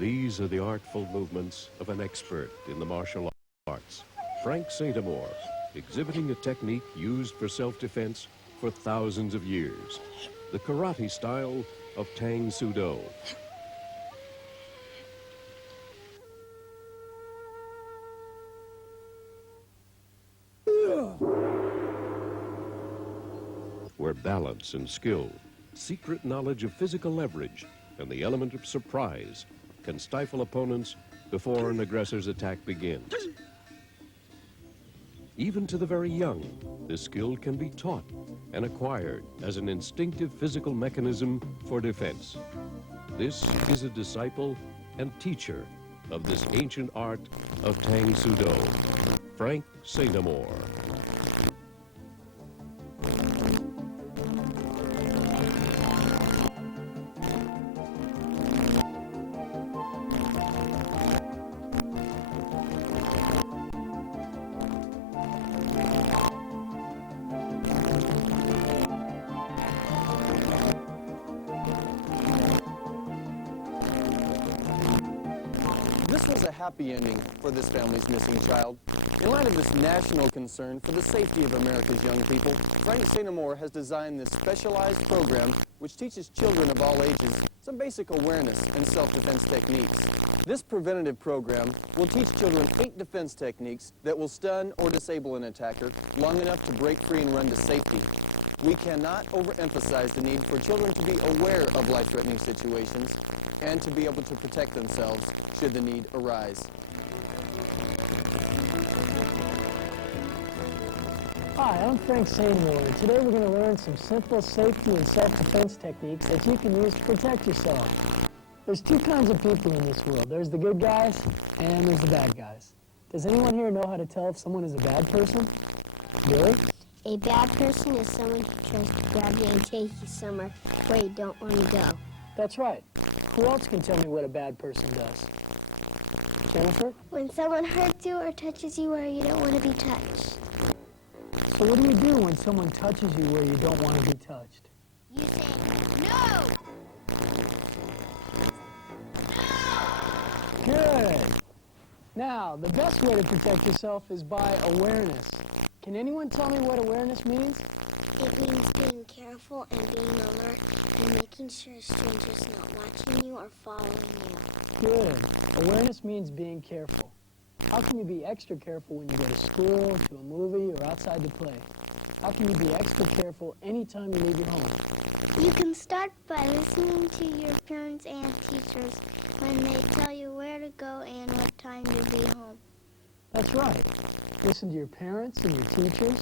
These are the artful movements of an expert in the martial arts, Frank St. Amour, exhibiting a technique used for self-defense for thousands of years, the karate style of Tae Kwon Do. Where balance and skill, secret knowledge of physical leverage, and the element of surprise can stifle opponents before an aggressor's attack begins. Even to the very young, this skill can be taught and acquired as an instinctive physical mechanism for defense. This is a disciple and teacher of this ancient art of Tae Kwon Do, Frank St. Amour. This was a happy ending for this family's missing child. In light of this national concern for the safety of America's young people, Frank St. Amour has designed this specialized program which teaches children of all ages some basic awareness and self-defense techniques. This preventative program will teach children 8 defense techniques that will stun or disable an attacker long enough to break free and run to safety. We cannot overemphasize the need for children to be aware of life-threatening situations and to be able to protect themselves should the need arise. Hi, I'm Frank St. Amour, and today we're going to learn some simple safety and self-defense techniques that you can use to protect yourself. There's 2 kinds of people in this world. There's the good guys and there's the bad guys. Does anyone here know how to tell if someone is a bad person? Billy? A bad person is someone who tries to grab you and take you somewhere where you don't want to go. That's right. Who else can tell me what a bad person does? Jennifer? When someone hurts you or touches you where you don't want to be touched. So what do you do when someone touches you where you don't want to be touched? You say, no! Good. Now, the best way to protect yourself is by awareness. Can anyone tell me what awareness means? It means being careful and being alert and making sure strangers not watching you or following you. Good. Awareness means being careful. How can you be extra careful when you go to school, to a movie, or outside to play? How can you be extra careful anytime you leave your home? You can start by listening to your parents and teachers when they tell you where to go and what time to be home. That's right. Listen to your parents and your teachers.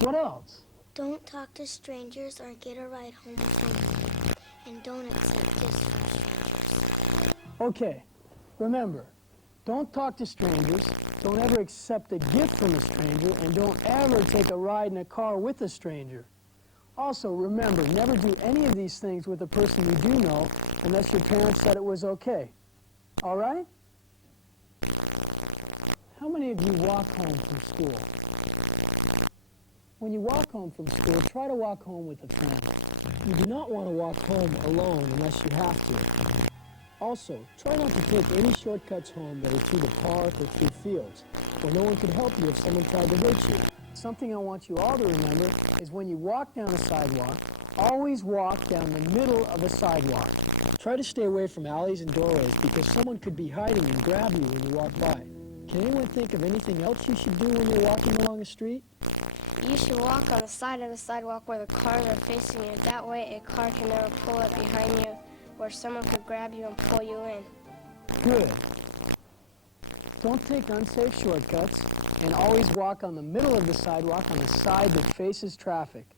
What else? Don't talk to strangers or get a ride home with someone. And don't accept gifts from strangers. Okay. Remember, don't talk to strangers, don't ever accept a gift from a stranger, and don't ever take a ride in a car with a stranger. Also, remember, never do any of these things with a person you do know unless your parents said it was okay. All right? How many of you walk home from school? When you walk home from school, try to walk home with a friend. You do not want to walk home alone unless you have to. Also, try not to take any shortcuts home that are through the park or through fields, where no one could help you if someone tried to hurt you. Something I want you all to remember is when you walk down a sidewalk, always walk down the middle of a sidewalk. Try to stay away from alleys and doorways because someone could be hiding and grab you when you walk by. Can anyone think of anything else you should do when you're walking along a street? You should walk on the side of the sidewalk where the cars are facing you. That way a car can never pull up behind you where someone could grab you and pull you in. Good. Don't take unsafe shortcuts and always walk on the middle of the sidewalk on the side that faces traffic.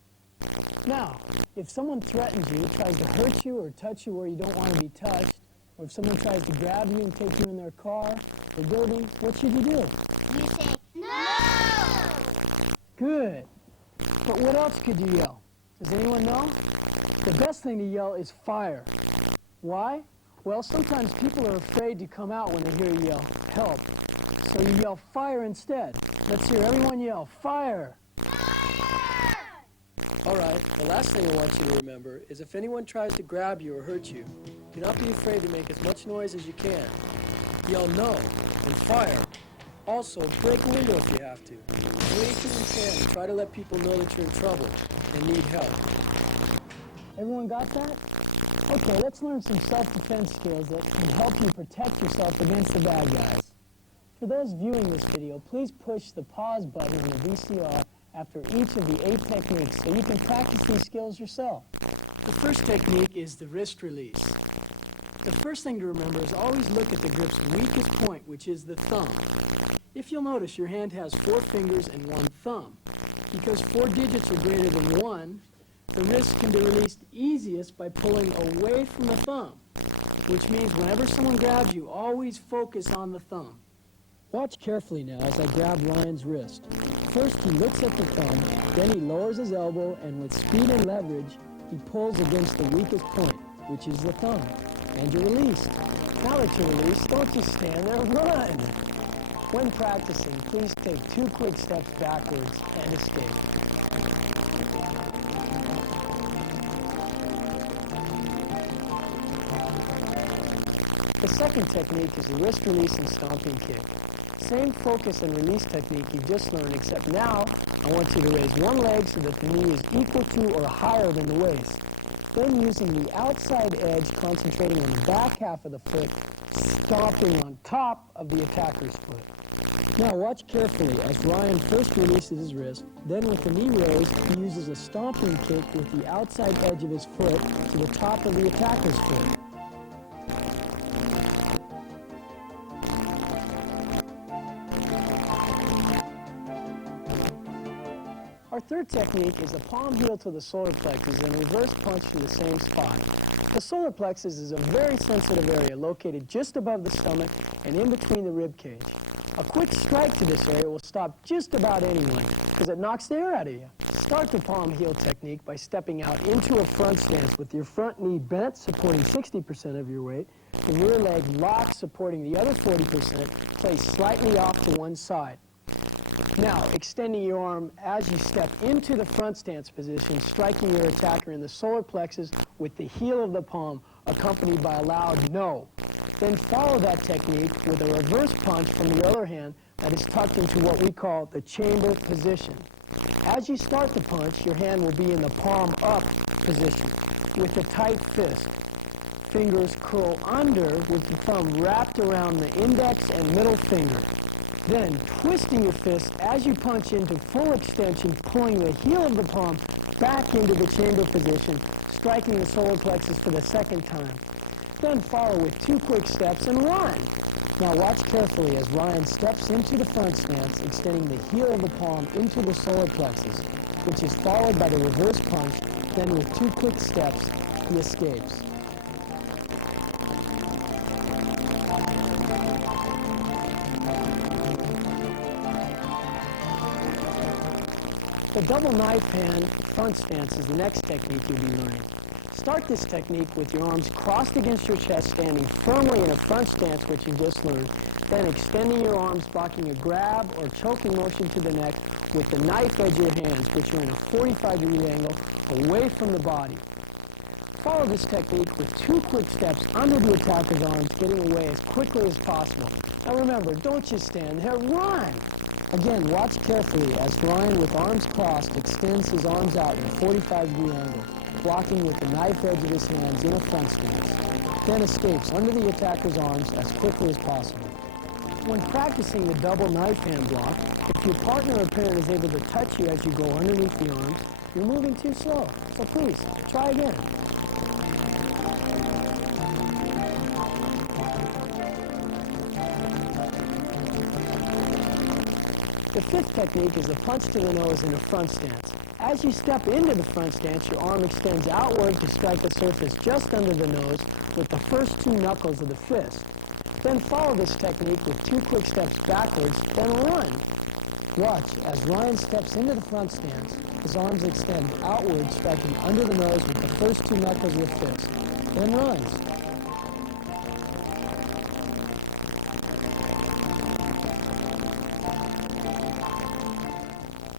Now, if someone threatens you, tries to hurt you or touch you where you don't want to be touched, or if someone tries to grab you and take you in their car or building, what should you do? You say, no! Good. But what else could you yell? Does anyone know? The best thing to yell is fire. Why? Well, sometimes people are afraid to come out when they hear you yell, help. So you yell fire instead. Let's hear everyone yell, fire! Fire! All right, the last thing I want you to remember is if anyone tries to grab you or hurt you, Do not be afraid to make as much noise as you can. Yell no and fire. Also, break a window if you have to. Do anything you can to try to let people know that you're in trouble and need help. Everyone got that? Okay, let's learn some self-defense skills that can help you protect yourself against the bad guys. For those viewing this video, please push the pause button on the VCR after each of the 8 techniques so you can practice these skills yourself. The first technique is the wrist release. The first thing to remember is always look at the grip's weakest point, which is the thumb. If you'll notice, your hand has 4 fingers and 1 thumb. Because 4 digits are greater than 1, the wrist can be released easiest by pulling away from the thumb, which means whenever someone grabs you, always focus on the thumb. Watch carefully now as I grab Ryan's wrist. First he looks at the thumb, then he lowers his elbow, and with speed and leverage, he pulls against the weakest point, which is the thumb. And you're released. Now that you're released, don't just stand there, run! When practicing, please take 2 quick steps backwards and escape. The second technique is the wrist release and stomping kick. Same focus and release technique you just learned, except now I want you to raise one leg so that the knee is equal to or higher than the waist. Then using the outside edge, concentrating on the back half of the foot, stomping on top of the attacker's foot. Now watch carefully as Ryan first releases his wrist, then with the knee raised, he uses a stomping kick with the outside edge of his foot to the top of the attacker's foot. Our third technique is a palm heel to the solar plexus and reverse punch to the same spot. The solar plexus is a very sensitive area located just above the stomach and in between the rib cage. A quick strike to this area will stop just about anyone because it knocks the air out of you. Start the palm heel technique by stepping out into a front stance with your front knee bent, supporting 60% of your weight, the rear leg locked, supporting the other 40%, placed slightly off to one side. Now, extending your arm as you step into the front stance position, striking your attacker in the solar plexus with the heel of the palm, accompanied by a loud no. Then follow that technique with a reverse punch from the other hand that is tucked into what we call the chamber position. As you start the punch, your hand will be in the palm up position with a tight fist. Fingers curl under with the thumb wrapped around the index and middle finger. Then, twisting your fist as you punch into full extension, pulling the heel of the palm back into the chamber position, striking the solar plexus for the second time. Then follow with 2 quick steps and run. Now watch carefully as Ryan steps into the front stance, extending the heel of the palm into the solar plexus, which is followed by the reverse punch. Then with 2 quick steps, he escapes. The double knife hand front stance is the next technique you'll be learning. Start this technique with your arms crossed against your chest, standing firmly in a front stance, which you just learned, then extending your arms, blocking a grab or choking motion to the neck with the knife edge of your hands, which are in a 45-degree angle away from the body. Follow this technique with 2 quick steps under the attacker's arms, getting away as quickly as possible. Now remember, don't just stand there, run! Again, watch carefully as Ryan, with arms crossed, extends his arms out in a 45-degree angle, blocking with the knife edge of his hands in a front stance, then escapes under the attacker's arms as quickly as possible. When practicing the double knife hand block, if your partner or parent is able to touch you as you go underneath the arms, you're moving too slow. So please, try again. The fifth technique is a punch to the nose in a front stance. As you step into the front stance, your arm extends outward to strike the surface just under the nose with the first 2 knuckles of the fist. Then follow this technique with 2 quick steps backwards, then run. Watch as Ryan steps into the front stance, his arms extend outward, striking under the nose with the first 2 knuckles of the fist, then runs.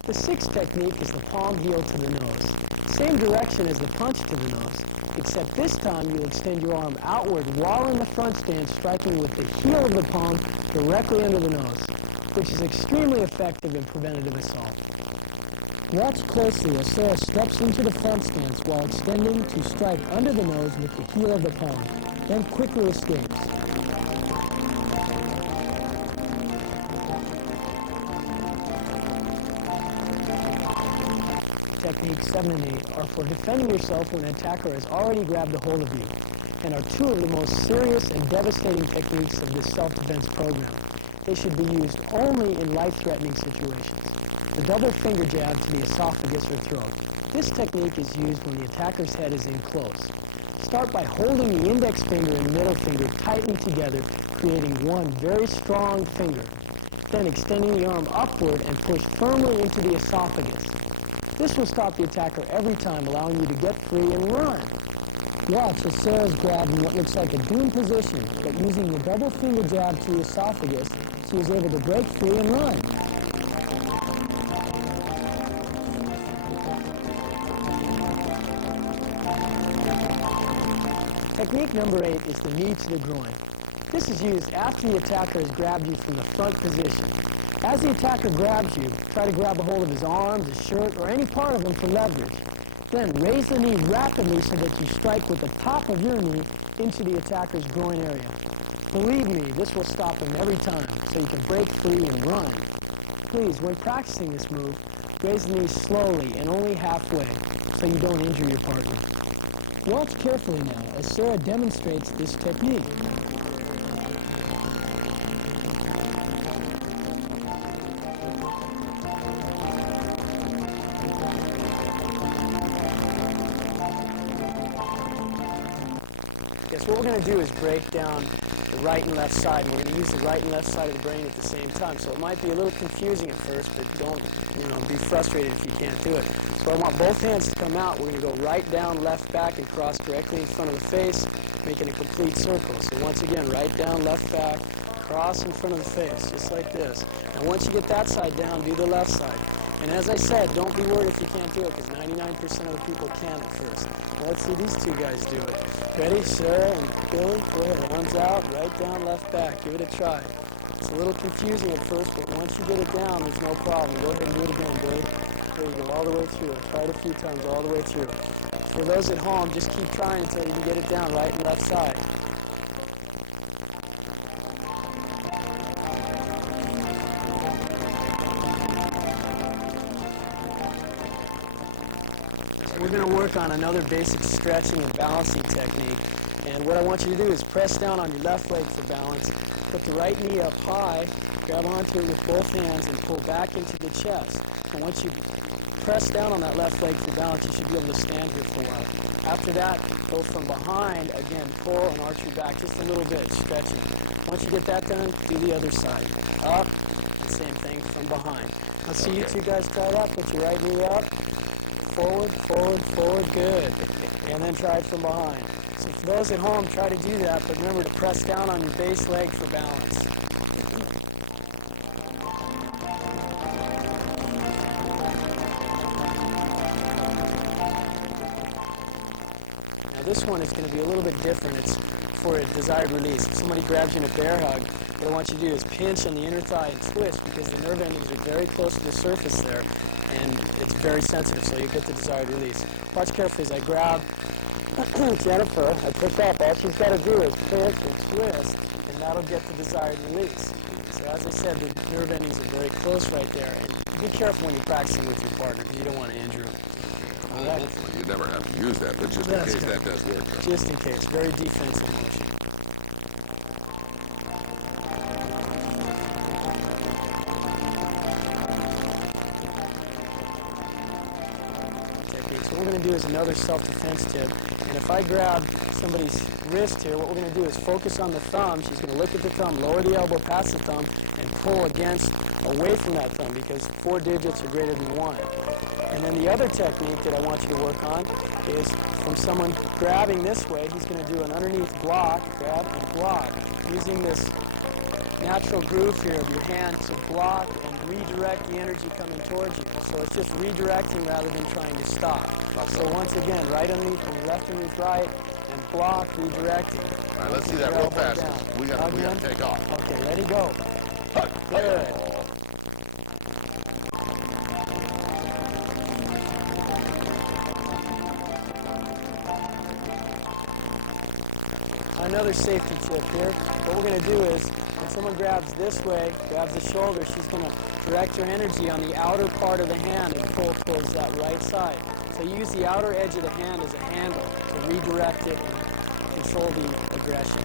The sixth technique is the palm heel to the nose. Same direction as the punch to the nose, except this time you extend your arm outward while in the front stance, striking with the heel of the palm directly under the nose, which is extremely effective in preventative assault. Watch closely as Sarah steps into the front stance while extending to strike under the nose with the heel of the palm, then quickly escapes. Techniques 7 and 8 are for defending yourself when an attacker has already grabbed a hold of you, and are two of the most serious and devastating techniques of this self-defense program. They should be used only in life-threatening situations. The double finger jab to the esophagus or throat. This technique is used when the attacker's head is in close. Start by holding the index finger and middle finger tightly together, creating one very strong finger. Then extending the arm upward and push firmly into the esophagus. This will stop the attacker every time, allowing you to get free and run. Watch as Sarah's grabbed in what looks like a doom position, but using the double finger jab to the esophagus, she is able to break free and run. Technique number 8 is the knee to the groin. This is used after the attacker has grabbed you from the front position. As the attacker grabs you, try to grab a hold of his arms, his shirt, or any part of him for leverage. Then raise the knee rapidly so that you strike with the top of your knee into the attacker's groin area. Believe me, this will stop him every time, so you can break free and run. Please, when practicing this move, raise the knee slowly and only halfway, so you don't injure your partner. Watch carefully now as Sarah demonstrates this technique. Yes, what we're going to do is break down the right and left side. And we're going to use the right and left side of the brain at the same time. So it might be a little confusing at first, but don't, be frustrated if you can't do it. So I want both hands to come out. We're going to go right down, left back, and cross directly in front of the face, making a complete circle. So once again, right down, left back, cross in front of the face, just like this. And once you get that side down, do the left side. And as I said, don't be worried if you can't do it, because 99% of the people can at first. Now let's see these two guys do it. Ready? Sarah and Billy? Go ahead. Arms out, right down, left back. Give it a try. It's a little confusing at first, but once you get it down, there's no problem. Go ahead and do it again, Billy. There you go, all the way through. Try it a few times, all the way through. For those at home, just keep trying until you can get it down, right and left side. We're going to work on another basic stretching and balancing technique. And what I want you to do is press down on your left leg for balance, put the right knee up high, grab onto it with both hands, and pull back into the chest. And once you press down on that left leg for balance, you should be able to stand here for a while. After that, go from behind, again, pull and arch your back just a little bit, stretching. Once you get that done, do the other side. Up, and same thing from behind. Let's see you two guys try that. Put your right knee up. Forward, forward, forward, good. And then try it from behind. So for those at home, try to do that, but remember to press down on your base leg for balance. Now this one is going to be a little bit different. It's for a desired release. If somebody grabs you in a bear hug, what I want you to do is pinch on the inner thigh and twist, because the nerve endings are very close to the surface there. And it's very sensitive, so you get the desired release. Watch carefully as I grab Jennifer, I push up. All she's got to do is pinch and twist, and that'll get the desired release. So as I said, the nerve endings are very close right there. And be careful when you're practicing with your partner, because you don't want to injure them. All right? Hopefully you never have to use that, but just in case that does work. Just in case. Very defensive motion. What we're going to do is another self-defense tip. And if I grab somebody's wrist here, what we're going to do is focus on the thumb. She's going to look at the thumb, lower the elbow past the thumb, and pull away from that thumb, because 4 digits are greater than 1. And then the other technique that I want you to work on is from someone grabbing this way, he's going to do an underneath block, grab and block, using this natural groove here of your hand to block and redirect the energy coming towards you. So it's just redirecting rather than trying to stop. So once again, right underneath and left underneath right, and block, redirecting. All right, let's see that real fast. We gotta take off. Okay, ready, go. Good. Another safety tip here. What we're going to do is, when someone grabs this way, grabs the shoulder, she's going to direct her energy on the outer part of the hand and pull towards that right side. So use the outer edge of the hand as a handle to redirect it and control the aggression.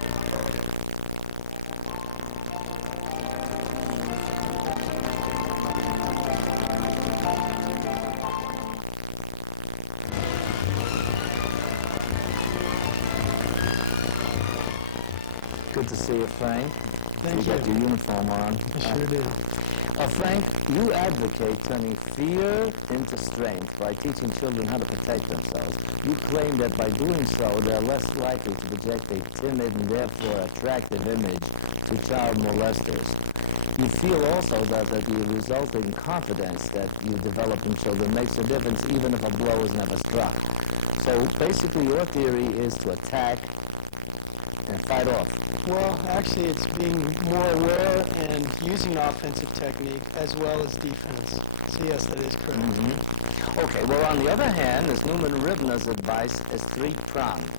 Good to see you, Frank. Thank you. You got your uniform on. I sure do. Frank, you advocate turning fear into strength by teaching children how to protect themselves. You claim that by doing so, they're less likely to project a timid and therefore attractive image to child molesters. You feel also that the resulting confidence that you develop in children makes a difference even if a blow is never struck. So basically your theory is to attack and fight off. Well, actually, it's being more aware and using offensive technique as well as defense. So yes, that is correct. Mm-hmm. Okay, well, on the other hand, as Newman Ribner's advice is three-pronged.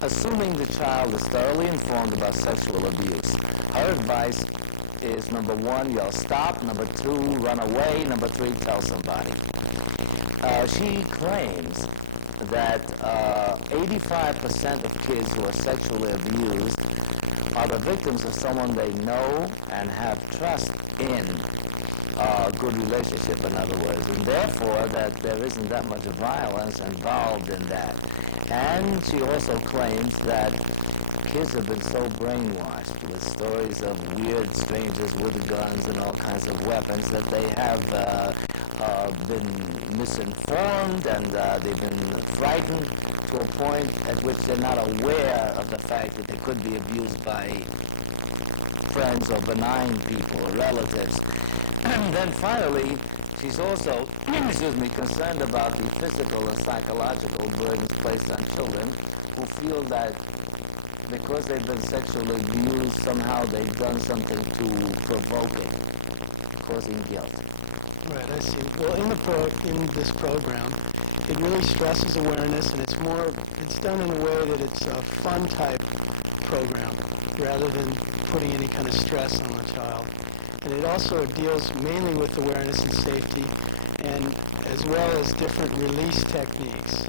Assuming the child is thoroughly informed about sexual abuse, her advice is, number one, yell stop, number two, run away, number three, tell somebody. She claims that 85% of kids who are sexually abused are the victims of someone they know and have trust in, a good relationship, in other words, and therefore that there isn't that much violence involved in that. And she also claims that kids have been so brainwashed with stories of weird strangers with guns and all kinds of weapons that they have been misinformed and they've been frightened to a point at which they're not aware of the fact that they could be abused by friends or benign people or relatives. And then finally, she's also, concerned about the physical and psychological burdens placed on children who feel that because they've been sexually abused, somehow they've done something to provoke it, causing guilt. Right, I see. Well, in this program, it really stresses awareness, and it's done in a way that it's a fun type program rather than putting any kind of stress on the child. And it also deals mainly with awareness and safety, and as well as different release techniques.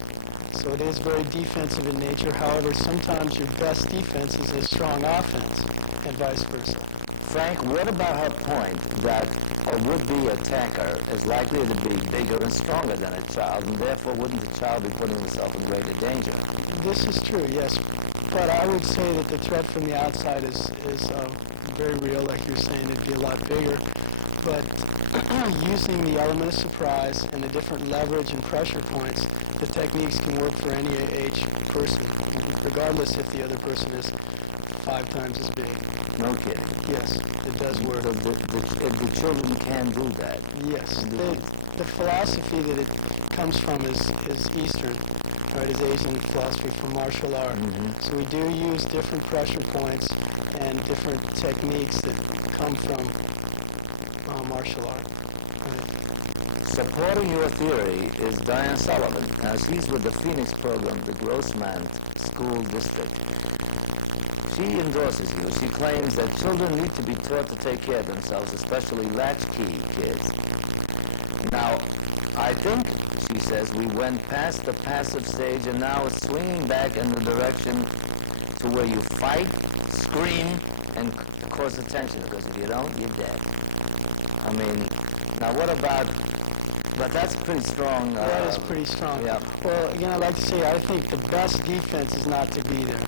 So it is very defensive in nature. However, sometimes your best defense is a strong offense, and vice versa. Frank, what about her point that a would-be attacker is likely to be bigger and stronger than a child, and therefore wouldn't the child be putting himself in greater danger? This is true, yes. But I would say that the threat from the outside is very real. Like you're saying, it'd be a lot bigger. But using the element of surprise and the different leverage and pressure points, the techniques can work for any age person, regardless if the other person is 5 times as big. No kidding. Yes, it does work. The children can do that. Yes. The philosophy that it comes from is Eastern, right, is Asian philosophy from martial art. Mm-hmm. So we do use different pressure points and different techniques that come from martial art. Right. Supporting your theory is Diane Sullivan. Now, she's with the Phoenix program, the Grossman School District. She endorses you. She claims that children need to be taught to take care of themselves, especially latchkey kids. Now, I think, she says, we went past the passive stage and now it's swinging back in the direction to where you fight, scream, and cause attention, because if you don't, you're dead. I mean, now what about, but that's pretty strong. That is pretty strong. Yeah. Well, again, I'd like to say I think the best defense is not to be there.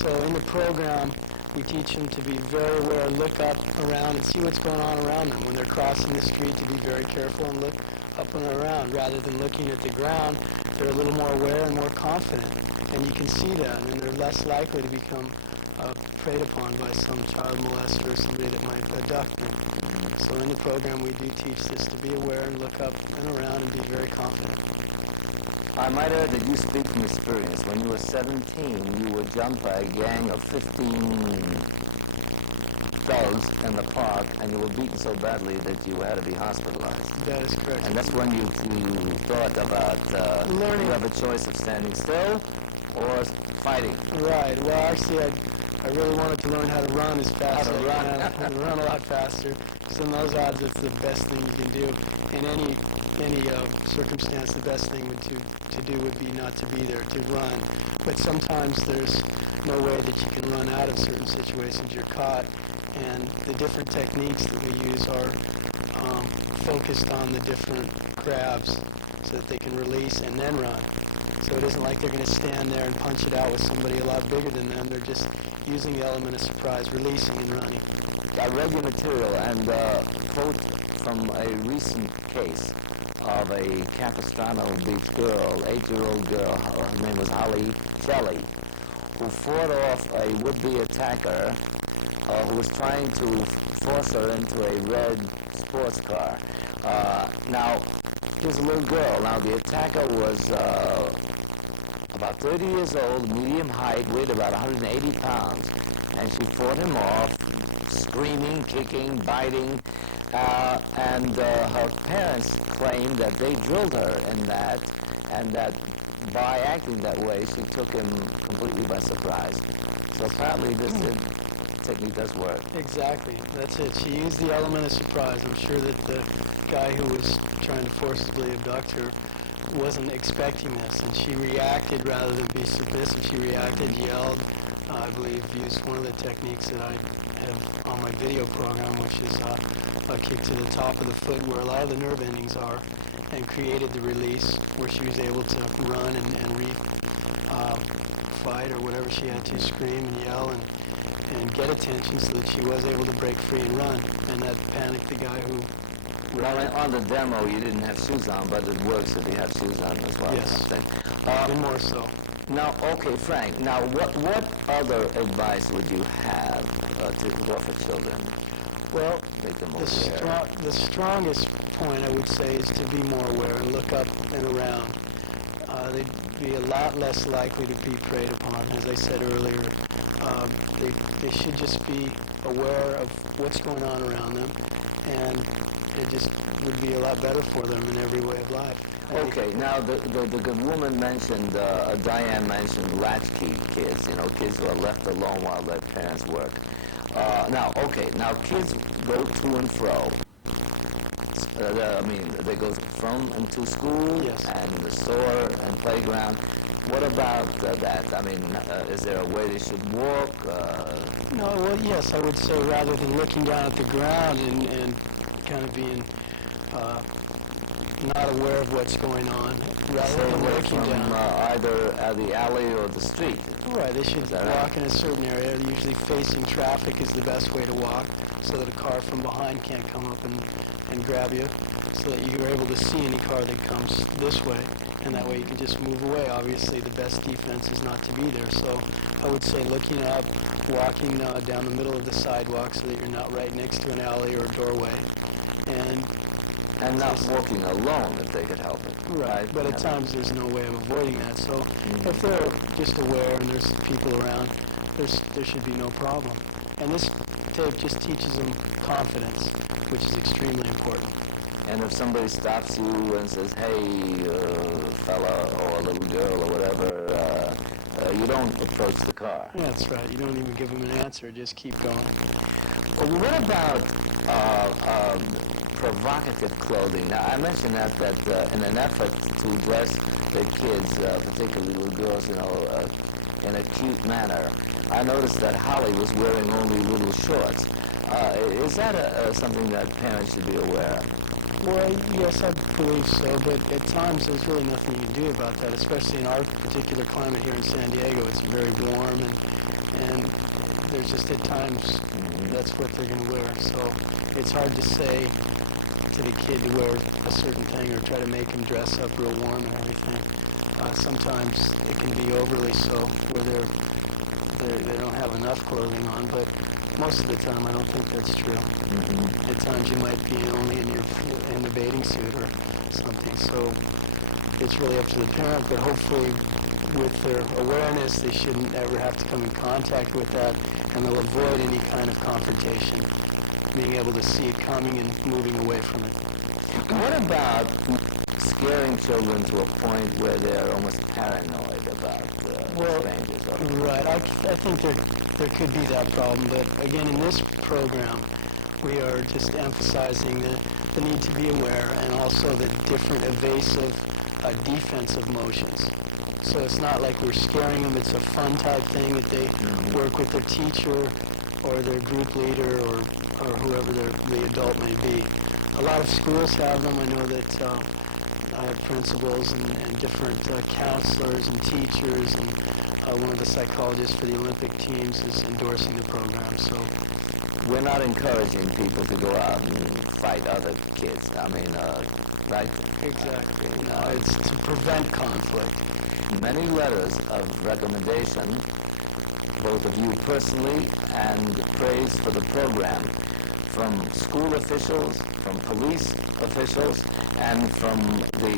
So in the program, we teach them to be very aware, look up, around, and see what's going on around them. When they're crossing the street, to be very careful and look up and around. Rather than looking at the ground, they're a little more aware and more confident. And you can see that, and they're less likely to become preyed upon by some child molester or somebody that might abduct them. So in the program we do teach this, to be aware and look up and around and be very confident. I might add that you speak from experience. When you were 17, you were jumped by a gang of 15 thugs in the park, and you were beaten so badly that you had to be hospitalized. That is correct. And that's when you thought about Learning. you have a choice of standing still or fighting. Right. Well, actually, I really wanted to learn how to run as fast as I can, run a lot faster. So in those odds, it's the best thing you can do. In any circumstance, the best thing to do would be not to be there, to run. But sometimes there's no way that you can run out of certain situations. You're caught, and the different techniques that we use are focused on the different grabs so that they can release and then run. So it isn't like they're going to stand there and punch it out with somebody a lot bigger than them. They're just using the element of surprise, releasing and running. I read your material and quote from a recent case of a Capistrano Beach girl, 8-year-old girl, her name was Holly Shelley, who fought off a would-be attacker who was trying to force her into a red sports car. Now, here's a little girl. Now, the attacker was about 30 years old, medium height, weighed about 180 pounds, and she fought him off, screaming, kicking, biting, and her parents claimed that they drilled her in that, and that by acting that way, she took him completely by surprise. So apparently this technique does work. Exactly. That's it. She used the element of surprise. I'm sure that the guy who was trying to forcibly abduct her wasn't expecting this, and she reacted rather than be submissive. She reacted, yelled, I believe used one of the techniques that I have on my video program, which is a kick to the top of the foot where a lot of the nerve endings are, and created the release where she was able to run and fight or whatever she had to, scream and yell and get attention so that she was able to break free and run. And that panicked the guy who... Well, on the demo, you didn't have shoes on, but it works if you have shoes on as well. Yes, Even more so. Now, okay, Frank, now what other advice would you have to offer children? Well, Make them the strongest point I would say is to be more aware and look up and around. They'd be a lot less likely to be preyed upon. As I said earlier, they should just be aware of what's going on around them, and it just would be a lot better for them in every way of life. Okay, now the good woman mentioned, Diane mentioned latchkey kids, kids who are left alone while their parents work. Now kids go to and fro. They go from and to school, yes, and the store and playground. What about that? Is there a way they should walk? No, well, yes, I would say rather than looking down at the ground and kind of being not aware of what's going on, rather than looking down. Either the alley or the street. Right, they should walk in a certain area. Usually facing traffic is the best way to walk, so that a car from behind can't come up and grab you, so that you're able to see any car that comes this way, and that way you can just move away. Obviously, the best defense is not to be there, so I would say looking up, walking down the middle of the sidewalk so that you're not right next to an alley or a doorway, and not walking alone if they could help it. Right, but at times there's no way of avoiding that. So if they're just aware and there's people around, there should be no problem. And this tape just teaches them confidence, which is extremely important. And if somebody stops you and says, hey, fella, or little girl, or whatever, you don't approach the car. Yeah, that's right. You don't even give them an answer. Just keep going. What about provocative clothing? Now, I mentioned that in an effort to dress the kids, particularly little girls, in a cute manner, I noticed that Holly was wearing only little shorts. Is that something that parents should be aware of? Well, yes, I believe so, but at times there's really nothing you can do about that, especially in our particular climate here in San Diego. It's very warm, and there's just at times that's what they're going to wear. So it's hard to say to the kid to wear a certain thing or try to make him dress up real warm and everything. Sometimes it can be overly so, where they're they don't have enough clothing on, but most of the time I don't think that's true. At times you might be only in the bathing suit or something, so it's really up to the parent, but hopefully with their awareness they shouldn't ever have to come in contact with that, and they'll avoid any kind of confrontation, being able to see it coming and moving away from it. What about scaring children to a point where they're almost paranoid about strangers? Right. I think there could be that problem, but again, in this program, we are just emphasizing the need to be aware and also the different evasive defensive motions. So it's not like we're scaring them. It's a fun type thing that they work with their teacher or their group leader or whoever the adult may be. A lot of schools have them. I know that I have principals and different counselors and teachers, and one of the psychologists for the Olympic teams is endorsing the program. So we're not encouraging people to go out and fight other kids. I mean, right? Exactly. No, it's to prevent conflict. Many letters of recommendation, both of you personally and praise for the program, from school officials, from police officials, and from the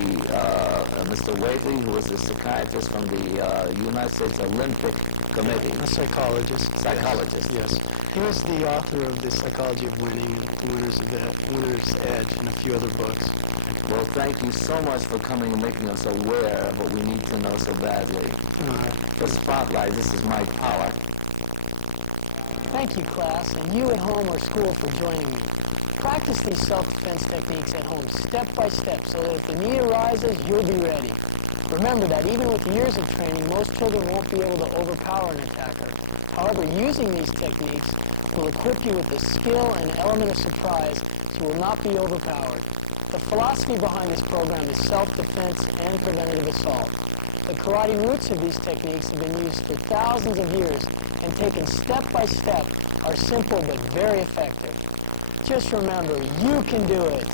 Mr. Whately, who is a psychiatrist from the United States Olympic Committee. A psychologist. Psychologist. Yes. He was the author of The Psychology of Winning, Winner's Edge, and a few other books. Well, thank you so much for coming and making us aware of what we need to know so badly. The Spotlight, this is Mike Pollack. Thank you, class, and you at home or school for joining me. Practice these self-defense techniques at home step by step so that if the need arises, you'll be ready. Remember that even with years of training, most children won't be able to overpower an attacker. However, using these techniques will equip you with the skill and element of surprise so you will not be overpowered. The philosophy behind this program is self-defense and preventative assault. The karate roots of these techniques have been used for thousands of years and taken step by step are simple but very effective. Just remember, you can do it.